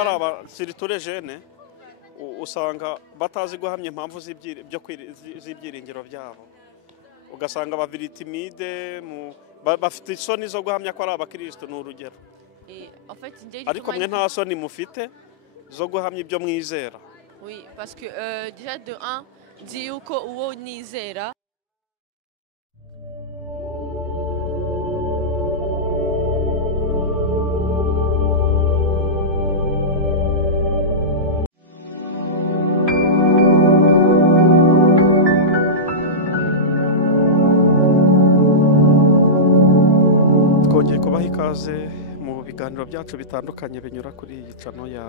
hari abasiriture jene usanga batazi guhamya impamvu z'ibyiringiro byabo, ugasanga abaviritimide bafite isoni zo guhamya ko ari abakristo. Ni urugero, ariko mwe nta soni mufite zo guhamya ibyo mwizera. Oui, parce que déjà de 1 nzi yuko uwo nizera twongeye kubaha ikaze mu biganiro byacu bitandukanye binyura kuri iyi channel ya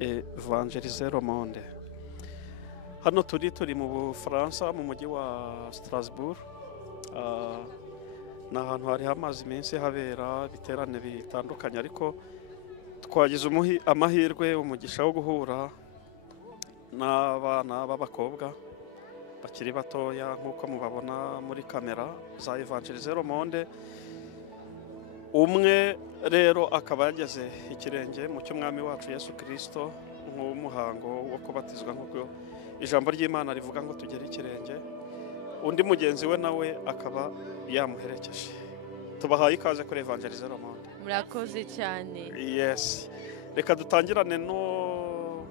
Evangeliser le Monde. Hano turi mu Bufaransa mu mujyi wa Strasbourg. Ni ahantu hari hamaze iminsi habera biterane bitandukanye, ariko twagize amahirwe umugisha wo guhura n'abana b'abakobwa bakiri batoya nk'uko mubabona muri kamera za Evangeliser le Monde. Umwe rero akaba yageze ikirenge mu cy'umwami wacu Yesu Kristo nk'umuhango wo kubatizwa, nk'uko ijambo ry'Imana rivuga ngo tugere ikirenge. Undi mugenzi we nawe akaba yamuherekeje. Tubahaye ikaze kuri Evangeliser le Monde. murakoze cyane. Yes, reka dutangirane no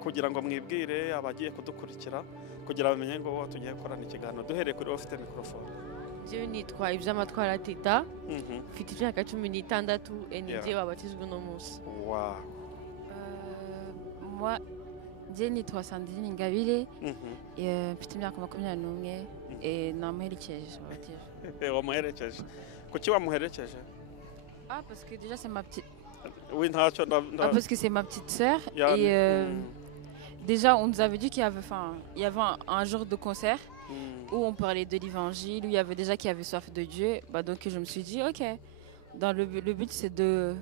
kugira ngo mwibwire abagiye kudukurikira kugira bamenye ngo tugiye gukorana ikiganiro. Duhereye kuri ufite mikrofone. Je nitwa Ibyamatwara Tita, mfite imyaka 16 NJ wabatijwe no munsi. Wow. Moi, je nitwa Sandrine Ingabire, mfite imyaka 21 namuherekeje wabatijwe. Wamuherekeje. Kuki wamuherekeje? Ah, parce que déjà c'est ma petite. Oui, ntacyo Parce que c'est ma petite sœur et déjà on nous avait dit qu'il y avait un jour de concert où on parlait de l'évangile, où il y avait déjà qui avait soif de Dieu. Donc je me suis dit ok, le but c'est de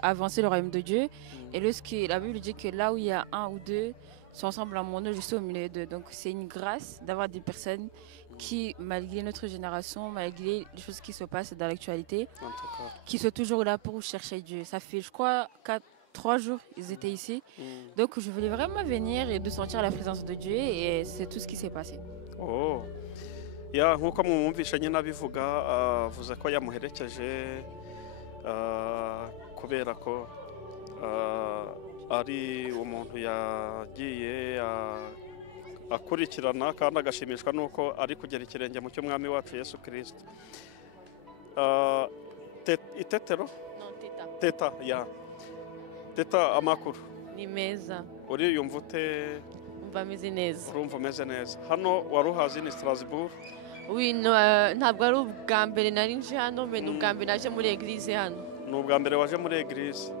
avancer le royaume de Dieu. Et la Bible dit que là où il y a un ou deux sont ensemble à mon nom, je suis au milieu d'eux. Donc c'est une grâce d'avoir des personnes qui, malgré notre génération, malgré les choses qui se passent dans l'actualité, qui sont toujours là pour chercher Dieu. Ça fait, je crois, 3 jours ils étaient ici. Donc je voulais vraiment venir et de sentir la présence de Dieu, et c'est tout ce qui s'est passé. Oh. Ya nkuko mwumvisha nyine abivuga, avuze ko yamuherekeje kubera ko ari umuntu yagiye akurikirana kandi agashimishwa nuko ari kugera ikirenge mu cy'umwami wacu Yesu Kristo. Itetero? Non, Teta. Teta, ya. Teta, amakuru Ni meza. uriyumva ute? Umva meze neza. Urumva umeze neza. Hano waruhazi ni Strasbourg? Oui, ntabwo ari ubwa mbere nari nje hano, mais ni ubwa mbere naje muri eglise hano. Ni ubwa mbere waje muri eglise.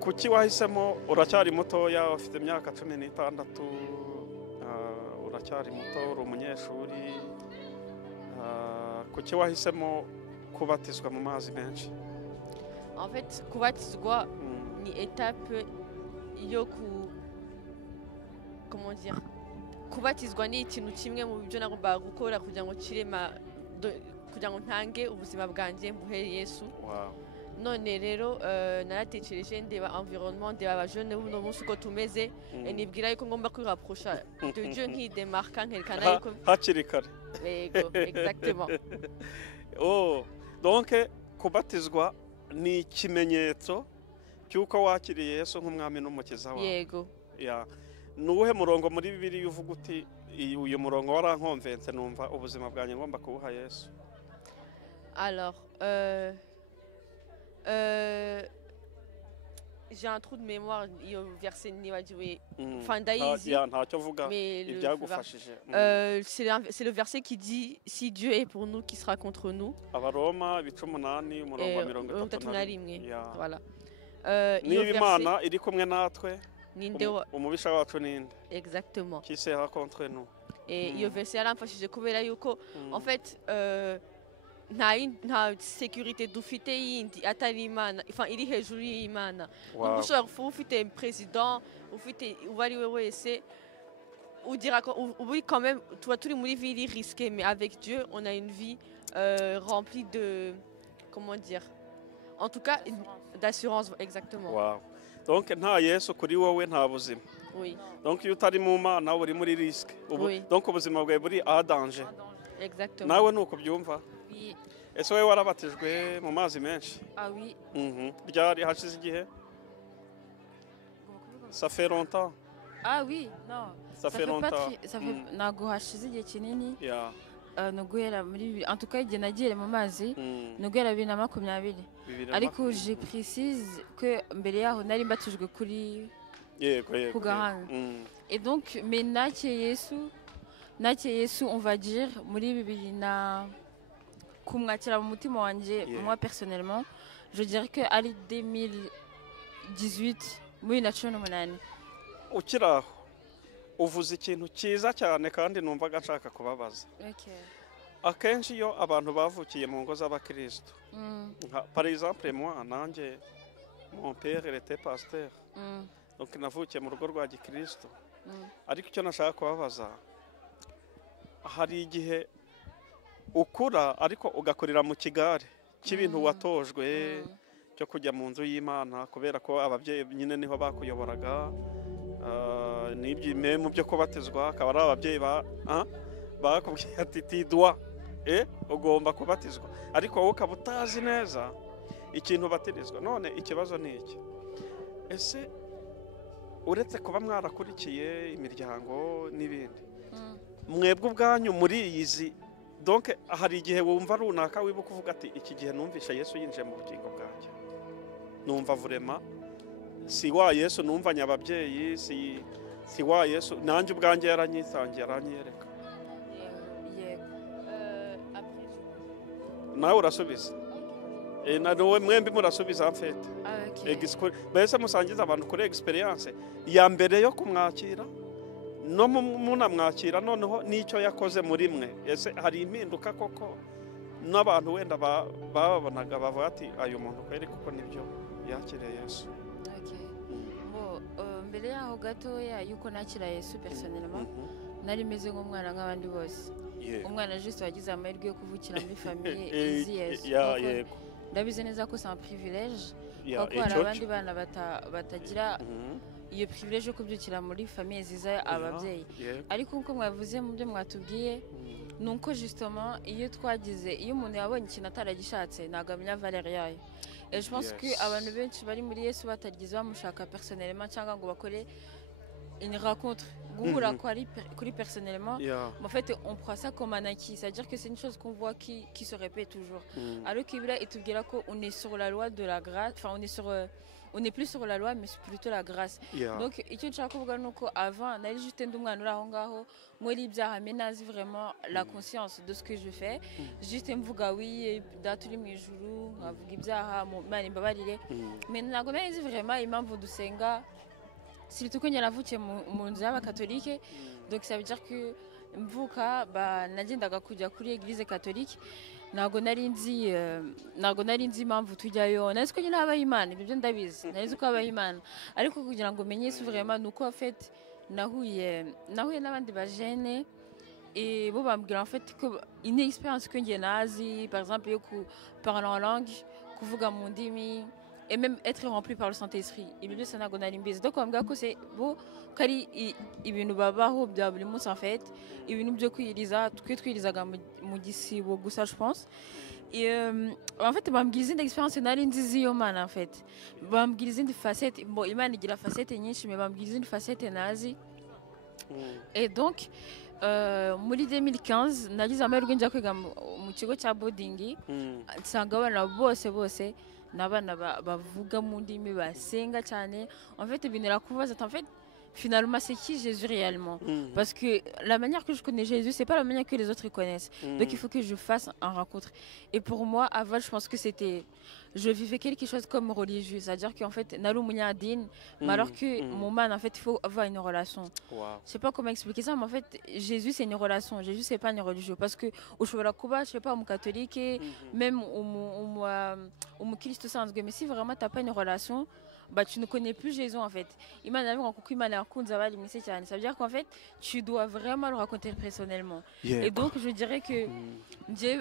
Kuki wahisemo? Uracyari mutoya, ufite imyaka 16, uracyari muto, uri umunyeshuri. Kuki wahisemo kubatizwa mu mazi menshi? En fait, kubatizwa ni étape yo comment dire, kubatizwa ni ikintu kimwe mu byo nagombaga gukora kugira ngo kugira ngo ntange ubuzima bwanjye mbuhere Yesu. Wow. None rero naratekereje ndeba environnement, ndeba abajene buno munsi uko tumeze, nibwira yuko ngomba kwirapprocha de Dieu, nkidemarka nkerekana yuko hakiri kare. Yego, exactement. Oh, donc kubatizwa ni ikimenyetso cy'uko wakiriye Yesu nk'umwami n'umukiza wawe. Yego. Ya. Nuwuhe murongo muri Bibiliya uvuga uti uyu murongo warankonvense numva ubuzima bwanjye ngomba kubuha Yesu? Alors, j'ai un trou de mémoire, iyo verset nibagiwe. Enfin ndayizi. Ya ntacyo vuga ibyagufashije. C'est le verset qui dit si Dieu est pour nous, qui sera contre nous. Abaroma 18 umurongo wa 31. Voilà. Niba Imana iri kumwe natwe, ninde umubisha wacu ninde? Exactement. Qui sera contre nous? Et iyo verset yaramfashije kubera yuko en fait nta sécurité dufite yindi atari Imana, enfin iri hejuru y'Imana. Donc ushobora kuba ufite président, ufite uwari we wese, udira oui quand même toi turi muri vie risquée, mais avec Dieu on a une vie remplie de, comment dire, en tout cas d'assurance exactement. Wow. Donc nta Yesu kuri wowe nta buzima. Oui. Donc iyo utari mu Mana uri muri risque. Oui. Donc ubuzima bwawe buri a danger. Exactement. Nawe nuko byumva? Oui. Ese wowe warabatijwe mu mazi menshi? Ah oui. Byari hashize igihe? Ça fait longtemps. Ah oui, non. Ça fait longtemps. Ça fait ntago hashize igihe kinini. Yeah. No guhera muri en tout cas igihe nagiye mu mazi no guhera 2020. Ariko je précise que mbere yaho nari mbatijwe kuri ku Gahanga. Et donc mais nakeye Yesu on va dire muri 2000 na kumwakira mu mutima wanje moi personnellement je dirais que ari 2018 muri 2018. Ukiraho uvuze ikintu cyiza cyane kandi numvaga nshaka kubabaza. Akenshi iyo abantu bavukiye mu ngo z'abakristo par exemple moi nanjye mon père était pasteur donc navukiye mu rugo rwa gikristo ariko icyo nashaka kubabaza hari igihe ukura ariko ugakorera mu kigare cy'ibintu watojwe cyo kujya mu nzu y'Imana kubera ko ababyeyi nyine niho bakuyoboraga n'ibyimwe mu byo kubatizwa akaba ari ababyeyi bakubwiye ati tidwa ugomba kubatizwa ariko wowe ukaba utazi neza ikintu batirizwa. None ikibazo ni iki, ese uretse kuba mwarakurikiye imiryango n'ibindi mwebwe ubwanyu muri iyizi donc hari igihe wumva runaka wibuka uvuga ati iki gihe numvisha Yesu yinjiye mu bugingo bwanjye, numva vraiment si wa Yesu numvanye ababyeyi si wa Yesu nanjye ubwanjye yaranyisangiye aranyereka? Nawe urasubiza nawe mwembi murasubiza mfete mbese musangiza abantu kuri experience ya mbere yo kumwakira no munamwakira noneho n'icyo yakoze muri mwe. Ese hari impinduka koko n'abantu wenda babonaga bavuga ati ayo muntu kweri kuko nibyo yakiriye Yesu? Mbere yaho gatoya yuko nakira Yesu personnellement nari meze nk'umwana nk'abandi bose. Umwana juste wagize amahirwe yo kuvukira muri famille izi Yesu. Ndabizi neza ko c'est un privilège kuko hari abandi bana batagira iyo privilège yo kubyukira muri famille ziza ababyeyi. Ariko nkuko mwavuze mu byo mwatubwiye nuko justement iyo umuntu yabonye ikintu ataragishatse ntabwo amenya valeur yayo. Et je pense que abantu benshi bari muri Yesu batagize bamushaka personnellement cyangwa ngo bakore une rencontre guhura kuri personnellement. En fait on prend ça comme un acquis, c'est-à-dire que c'est une chose qu'on voit qui se répète toujours. Alors qu'il itubwira ko on est sur la loi de la grâce, enfin on n'est plus sur la loi mais plutôt la grâce. Donc icyo nshaka kuvuga nuko avant nari juste ndi umwana uri aho ngaho muri ibyaha mais nazi vraiment la conscience de ce que je fais. Juste mvuga oui data uri mu ijuru nkavuga ibyaha Imana imbabarire mais ntabwo nazi vraiment impamvu dusenga. Surtout ko nyaravukiye mu nzu y'abakatolike, donc ça veut dire que mvuka nagendaga kujya kuri église catholique. Ntabwo nari nzi impamvu tujyayo, nazi ko nyine habaho Imana, ibyo ndabizi, nazi ko habaho Imana, ariko kugira ngo menye Yesu vraiment nuko en fait nahuye n'abandi bajene et bo bambwira en fait que une expérience que ngiye nazi par exemple yo parler en langue, kuvuga mu ndimi et même être rempli par le Saint-Esprit. Ibyo byose ntabwo nari mbizi. Donc bambwira ko c'est bo kari ibintu babaho bya buri munsi en fait, ibintu byo kwiriza twirizaga mu gisibo gusa je pense. Et en fait bambwira izindi expérience nari nzizi yo Mana en fait, bambwira izindi facette. Bon Imana igira facette nyinshi mais bambwira izindi facette nazi. Et donc muri 2015 nagize amahirwe njya kwiga mu kigo cya boarding, nsanga abana bose n'abana bavuga mu ndimi basenga cyane. En fait ibintu rakubaza en fait finalement c'est qui Jésus réellement, parce que la manière que je connais Jésus c'est pas la manière que les autres connaissent. Donc il faut que je fasse une rencontre. Et pour moi avant je pense que je vivais quelque chose comme religieux, c'est-à-dire qu'en fait naru munyadine mais alors que mon man en fait il faut avoir une relation. Je sais pas comment expliquer ça mais en fait Jésus c'est une relation, Jésus c'est pas une religion, parce que ushobora kuba je sais pas catholique même Christ usanzwe, mais si vraiment t'as pas une relation tu ne connais plus Jésus en fait. Ça veut dire qu'en fait tu dois vraiment le rencontrer personnellement. Et donc je dirais que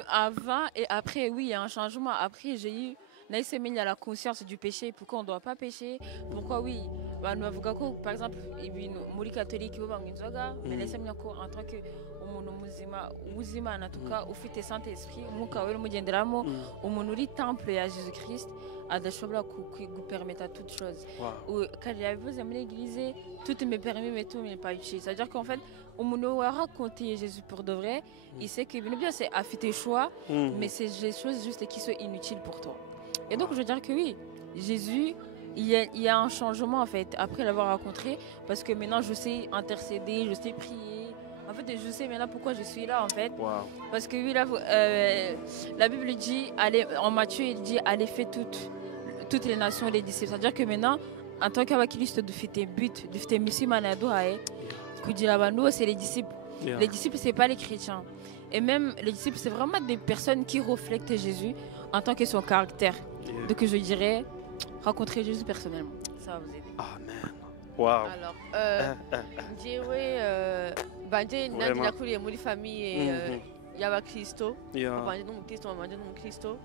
avant et après oui il y a un changement. Après j'ai eu il y a la conscience du péché, pourquoi on ne doit pas pécher, pourquoi oui. Nous avons par exemple, les catholiques qui vont mais laissez moi en tant que muzima en tout cas au fait Saint-Esprit muka we mugenderamo umuntu uri temple ya Jésus Christ adashobora kupermettre toute chose. Quand j'avais muri l'église, tout me permet mais tout me pas utile. C'est-à-dire qu'en fait umuntu raconter Jésus pour de vrai, il sait que bien c'est à faire tes choix, mais c'est des choses juste qui sont inutiles pour toi. Et donc je veux dire que oui, Jésus il y a un changement en fait après l'avoir rencontré, parce que maintenant je sais intercéder, je sais prier. En fait, je sais maintenant pourquoi je suis là en fait. Parce que oui, là, la Bible dit, en Matthieu, il dit allez faire toutes les nations les disciples. C'est-à-dire que maintenant, en tant qu'Abakilis, de faire tes buts, de faire tes missions, c'est les disciples. Les disciples, ce n'est pas les chrétiens. Et même les disciples, c'est vraiment des personnes qui reflètent Jésus en tant que son caractère. Donc je dirais, rencontrer Jésus personnellement. Ça va vous aider. Amen. Wow. Alors, banje nandi nakuriye muri famille y'abakristo banje no mukristo banje no mukristo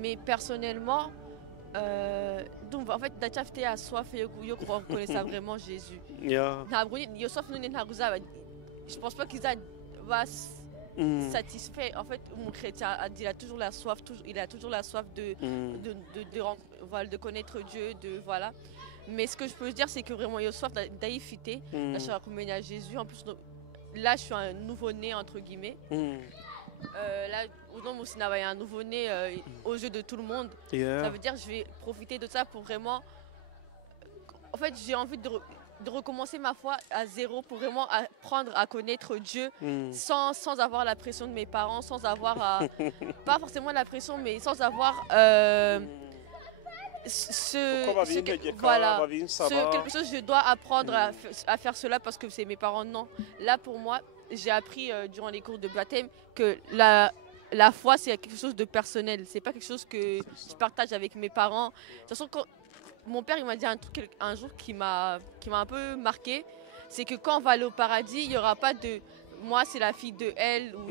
mais personnellement donc en fait ndacyafite ya soif yo connaître vraiment Jésus ntabwo iyo soif none ntabwo uzaba je pense pas qu'ils va satisfait. En fait, mon chrétien il a toujours la soif, de connaître Dieu, voilà. Mais ce que je peux dire, c'est que vraiment, il y a soif d'aïfiter, là, je suis à Jésus. En plus, là, je suis un nouveau-né, entre guillemets. Là, dans mon cinéma, il y a un nouveau-né aux yeux de tout le monde. Ça veut dire que je vais profiter de ça pour vraiment... En fait, j'ai envie de recommencer ma foi à zéro pour vraiment apprendre à connaître Dieu sans avoir la pression de mes parents, sans avoir pas forcément la pression, mais sans avoir quelque chose je dois apprendre à faire cela parce que c'est mes parents. Non, là pour moi j'ai appris durant les cours de baptême que la foi c'est quelque chose de personnel, c'est pas quelque chose que je partage avec mes parents. De toute façon, mon père il m'a dit un truc un jour qui m'a un peu marqué, c'est que quand on va aller au paradis, il n'y aura pas de moi c'est la fille de elle ou...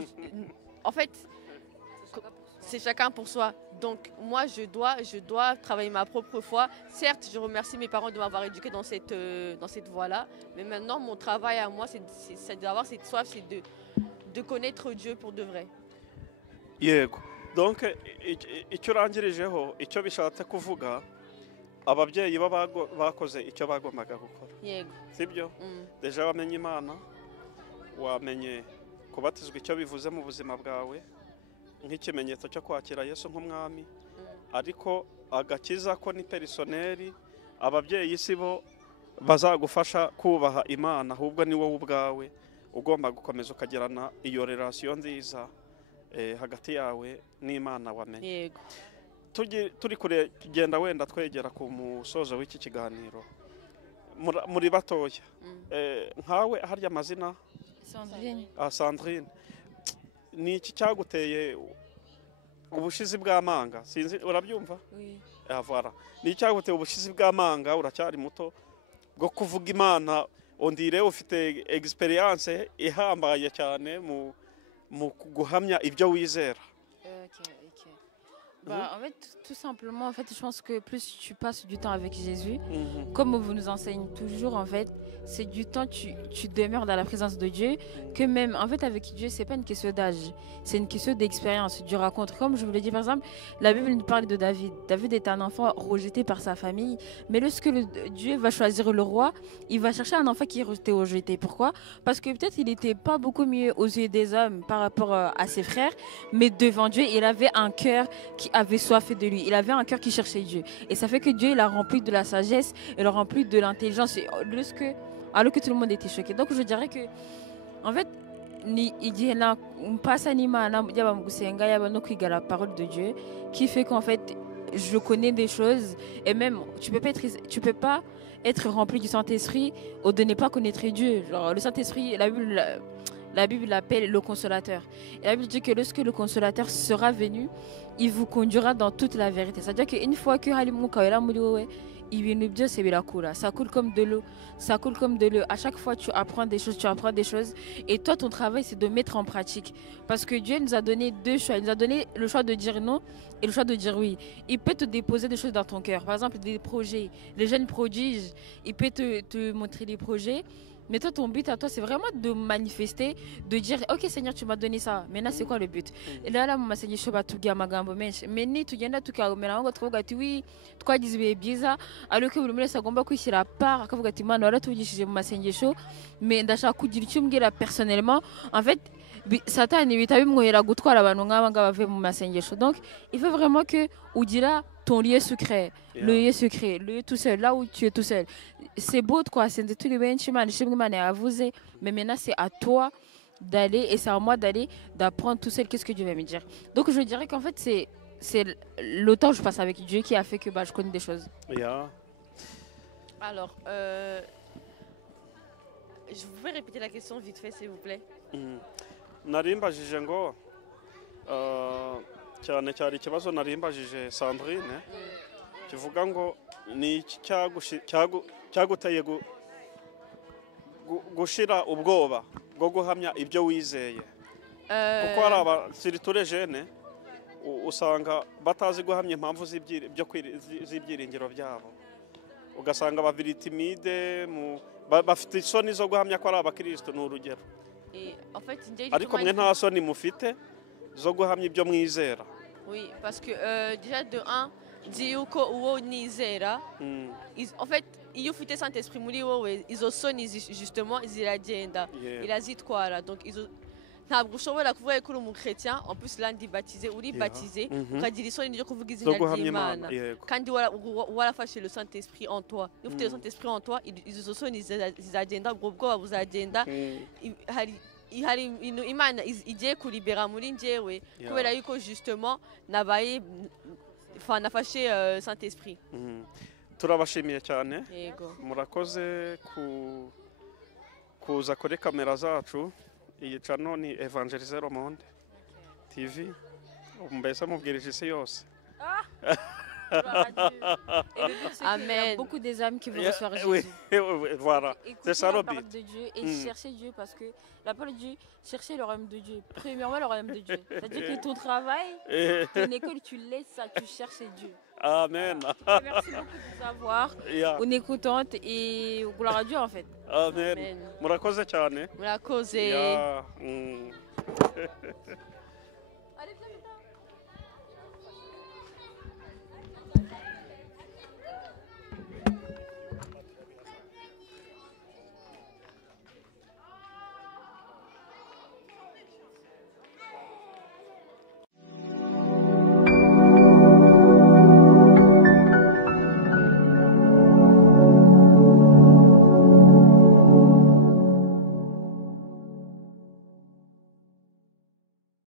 En fait c'est chacun pour soi. Donc moi je dois travailler ma propre foi. Certes, je remercie mes parents de m'avoir éduqué dans cette voie-là, mais maintenant mon travail à moi c'est d'avoir cette soif, c'est de connaître Dieu pour de vrai. Yego. Donc icyo urangirijeho icyo bishatse kuvuga ababyeyi bakoze icyo bagombaga gukora. Yego. Sibyo? Deja wamenye Imana, wamenye kubatizwa icyo bivuze mu buzima bwawe nk'ikimenyetso cyo kwakira Yesu nk'umwami, ariko agakiza ko ni personnel, ababyeyi sibo bazagufasha kubaha Imana, ahubwo ni wowe ubwawe ugomba gukomeza ukagirana iyo relation nziza hagati yawe n'Imana wamenye. Yego. Turi kugenda wenda twegera ku musozo w'iki kiganiro muri batoya nkawe harya amazina Sandrine, ni iki cyaguteye ubushizi bw'amanga? Sinzi urabyumva? Voilà. Ni cyaguteye ubushizi bw'amanga, uracyari muto bwo kuvuga Imana, ondire ufite experience ihambaye cyane mu guhamya ibyo wizera. En fait, tout simplement, en fait, je pense que plus tu passes du temps avec Jésus, comme vous nous enseigne toujours, en fait, c'est du temps tu demeures dans la présence de Dieu, que même, en fait, avec Dieu, c'est pas une question d'âge, c'est une question d'expérience, du rencontre. Comme je vous l'ai dit, par exemple, la Bible nous parle de David. David est un enfant rejeté par sa famille, mais lorsque Dieu va choisir le roi, il va chercher un enfant qui est rejeté. Pourquoi? Parce que peut-être il n'était pas beaucoup mieux aux yeux des hommes par rapport à ses frères, mais devant Dieu, il avait un cœur qui avait soif de lui. Il avait un cœur qui cherchait Dieu. Et ça fait que Dieu l'a rempli de la sagesse, il l'a rempli de l'intelligence, alors que tout le monde était choqué. Donc je dirais que, en fait, la parole de Dieu qui fait qu'en fait, je connais des choses et même, tu peux pas être rempli du Saint-Esprit ou de ne pas connaître Dieu. Genre, le Saint-Esprit, la Bible l'appelle le consolateur. Et la Bible dit que lorsque le consolateur sera venu, il vous conduira dans toute la vérité. C'est-à-dire qu'une fois que ibintu byose birakura, ça coule comme de l'eau, ça coule comme de l'eau. À chaque fois tu apprends des choses et toi ton travail c'est de mettre en pratique parce que Dieu nous a donné deux choix, il nous a donné le choix de dire non et le choix de dire oui. Il peut te déposer des choses dans ton cœur, par exemple des projets, les jeunes prodiges, il peut te montrer des projets. Mais toi, ton but à toi, c'est vraiment de manifester, de dire, ok Seigneur, tu m'as donné ça. Maintenant, c'est quoi le but? Et là, mu masengesho batubwiye amagambo menshi. Mais nitugenda tukayomera ngo tuvuga ati wi twagize ibihe byiza, ariko buri wese agomba kwishyira part akavuga ati Imana waratuvugishije mu masengesho, mais ndashaka kugira icyo umbwira personnellement. En fait, Satani bihita bimwohera gutwara abantu nk'aba ngaba bavuye mu masengesho. Donc, il faut vraiment que ugira ton lieu secret, le lieu secret, le lieu tout seul, là où tu es tout seul. C'est beau quoi, c'est de tous les bench man, mais maintenant c'est à toi d'aller et c'est à moi d'aller d'apprendre tout seul qu'est-ce que Dieu va me dire. Donc je dirais qu'en fait c'est le temps que je passe avec Dieu qui a fait que je connais des choses. Yeah. Alors, je pouvais répéter la question vite fait s'il vous plaît. Narimbajije ngo cyane cyari ikibazo narimbajije Sandrine kivuga ngo ni iki cyaguteye gushira ubwoba bwo guhamya ibyo wizeye kuko hari abasiriture jene usanga batazi guhamya impamvu z'ibyiringiro byabo ugasanga baviri timide bafite isoni zo guhamya ko ari abakristo ni urugero ariko mwe nta soni mufite zo guhamya ibyo mwizera. Oui, parce que déjà de 1 dit yuko uwo nizera en fait iyo ufite Saint-Esprit muri wowe izo soni justement ziragenda irazitwara donc ntabwo ushobora kuvuga ko uri umukristo en plus là ndi baptisé uri baptisé ukagira isoni ryo kuvuga izina ry'Imana kandi warafashe le Saint-Esprit en toi iyo ufite le Saint-Esprit en toi izo soni zizagenda ubwo bwoba buzagenda hari Imana igiye kuribera muri njyewe kubera yuko justement nabaye nafashe Saint-Esprit. Turabashimiye cyane murakoze kuza kuri kamera zacu. Iyi channel ni Evangeliser Le Monde TV mbese mubwirije isi yose. Amen. Il y a beaucoup des âmes qui vont recevoir Jésus. Oui, voilà. C'est ça le but. La parole de Dieu et chercher Dieu parce que la parole de Dieu, chercher le royaume de Dieu. Premièrement, le royaume de Dieu. C'est-à-dire que ton travail, ton école, tu laisses ça, tu cherches Dieu. Amen. Merci beaucoup de savoir. On est contente et gloire à Dieu en fait. Amen. Murakoze cyane. Murakoze.